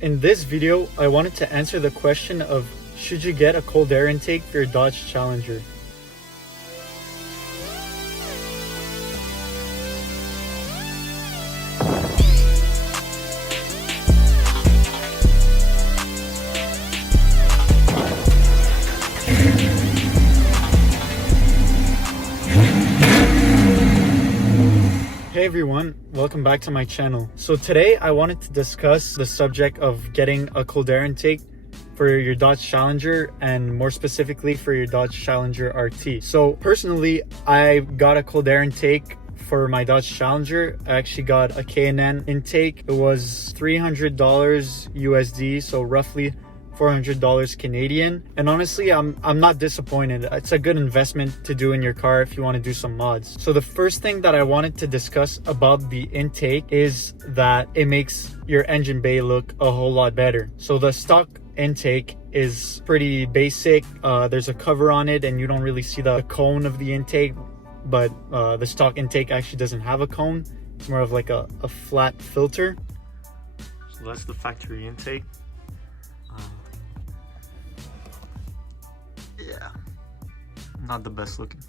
In this video, I wanted to answer the question of should you get a cold air intake for your Dodge Challenger? Hey everyone, welcome back to my channel. So today I wanted to discuss the subject of getting a cold air intake for your Dodge Challenger, and more specifically for your Dodge Challenger RT. So personally, I got a cold air intake for my Dodge Challenger. I actually got a K&N intake. It was $300 USD, so roughly $400 Canadian. And honestly, I'm not disappointed. It's a good investment to do in your car if you want to do some mods. So the first thing that I wanted to discuss about the intake is that it makes your engine bay look a whole lot better. So the stock intake is pretty basic. There's a cover on it and you don't really see the cone of the intake, but the stock intake actually doesn't have a cone. It's more of like a flat filter. So that's the factory intake. Yeah, not the best looking.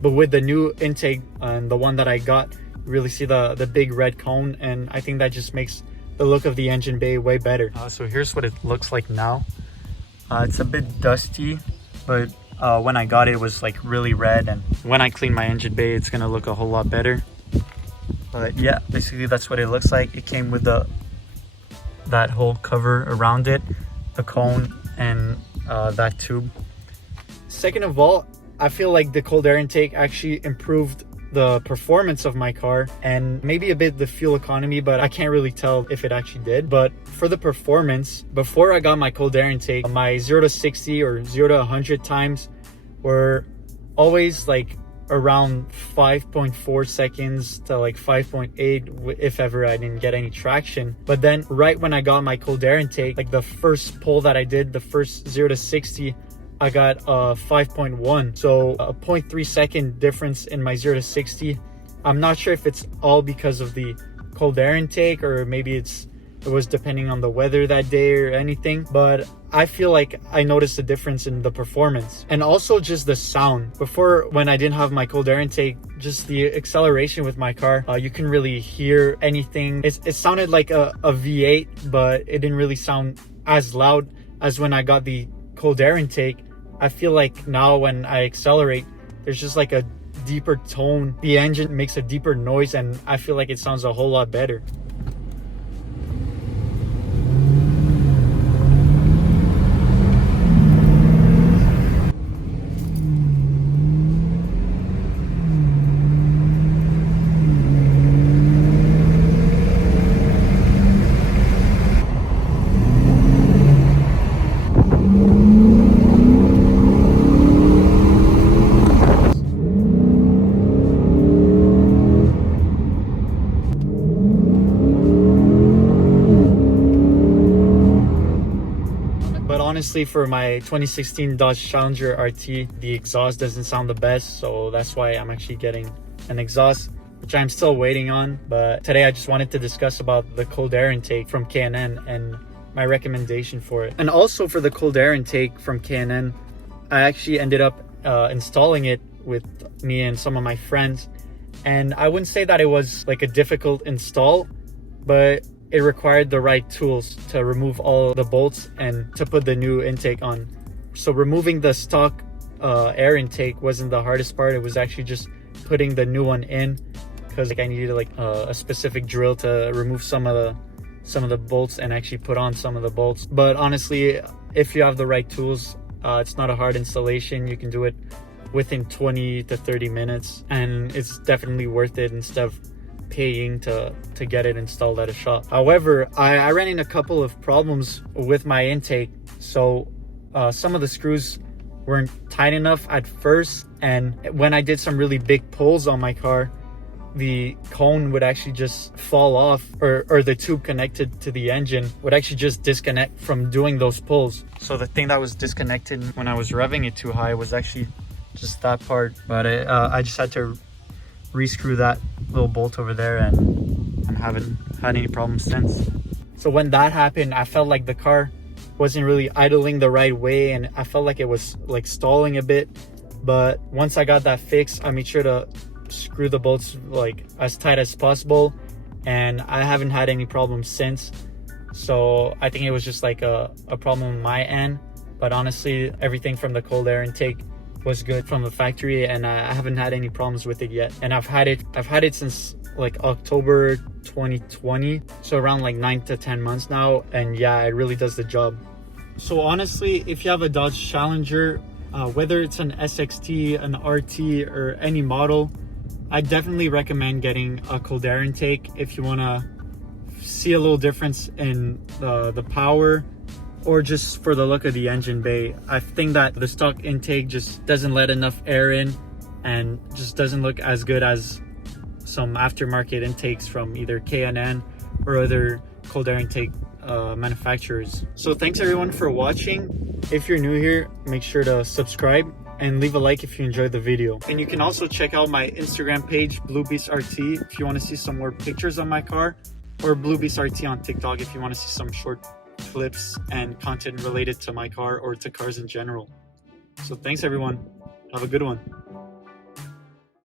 But with the new intake and the one that I got, you really see the big red cone, and I think that just makes the look of the engine bay way better. So here's what it looks like now. It's a bit dusty, but when I got it, it was like really red, and when I clean my engine bay, it's gonna look a whole lot better. But yeah, basically that's what it looks like. It came with that whole cover around it, the cone, and that tube. Second of all, I feel like the cold air intake actually improved the performance of my car and maybe a bit the fuel economy, but I can't really tell if it actually did. But for the performance, before I got my cold air intake, my 0 to 60 or 0 to 100 times were always like around 5.4 seconds to like 5.8 if ever I didn't get any traction. But then right when I got my cold air intake, like the first pull that I did, the first 0 to 60, I got 5.1, so a 0.3 second difference in my 0 to 60. I'm not sure if it's all because of the cold air intake, or maybe it was depending on the weather that day or anything, but I feel like I noticed a difference in the performance. And also just the sound. Before, when I didn't have my cold air intake, just the acceleration with my car, you couldn't really hear anything. It sounded like a V8, but it didn't really sound as loud as when I got the cold air intake. I feel like now when I accelerate, there's just like a deeper tone. The engine makes a deeper noise, and I feel like it sounds a whole lot better. Honestly, for my 2016 Dodge Challenger RT, the exhaust doesn't sound the best, so that's why I'm actually getting an exhaust, which I'm still waiting on. But today I just wanted to discuss about the cold air intake from K&N and my recommendation for it. And also for the cold air intake from K&N, I actually ended up installing it with me and some of my friends, and I wouldn't say that it was like a difficult install, but it required the right tools to remove all the bolts and to put the new intake on. So removing the stock air intake wasn't the hardest part. It was actually just putting the new one in, because like I needed like a specific drill to remove some of the bolts and actually put on some of the bolts. But honestly, if you have the right tools, it's not a hard installation. You can do it within 20 to 30 minutes, and it's definitely worth it instead of paying to get it installed at a shop. However, I ran into a couple of problems with my intake. So some of the screws weren't tight enough at first, and when I did some really big pulls on my car, the cone would actually just fall off, or the tube connected to the engine would actually just disconnect from doing those pulls. So the thing that was disconnected when I was revving it too high was actually just that part. But I just had to rescrew that little bolt over there, and haven't had any problems since. So when that happened, I felt like the car wasn't really idling the right way, and I felt like it was like stalling a bit. But once I got that fixed, I made sure to screw the bolts like as tight as possible, and I haven't had any problems since. So I think it was just like a problem on my end, but honestly everything from the cold air intake was good from the factory, and I haven't had any problems with it yet. And I've had it since like October 2020, so around like 9 to 10 months now, and yeah, it really does the job. So honestly, if you have a Dodge Challenger, whether it's an SXT, an RT, or any model, I definitely recommend getting a cold air intake if you want to see a little difference in the power, or just for the look of the engine bay. I think that the stock intake just doesn't let enough air in and just doesn't look as good as some aftermarket intakes from either K&N or other cold air intake manufacturers. So thanks everyone for watching. If you're new here, make sure to subscribe and leave a like if you enjoyed the video. And you can also check out my Instagram page, BlueBeastRT, if you want to see some more pictures of my car, or BlueBeastRT on TikTok if you want to see some short clips and content related to my car or to cars in general. So thanks everyone. Have a good one.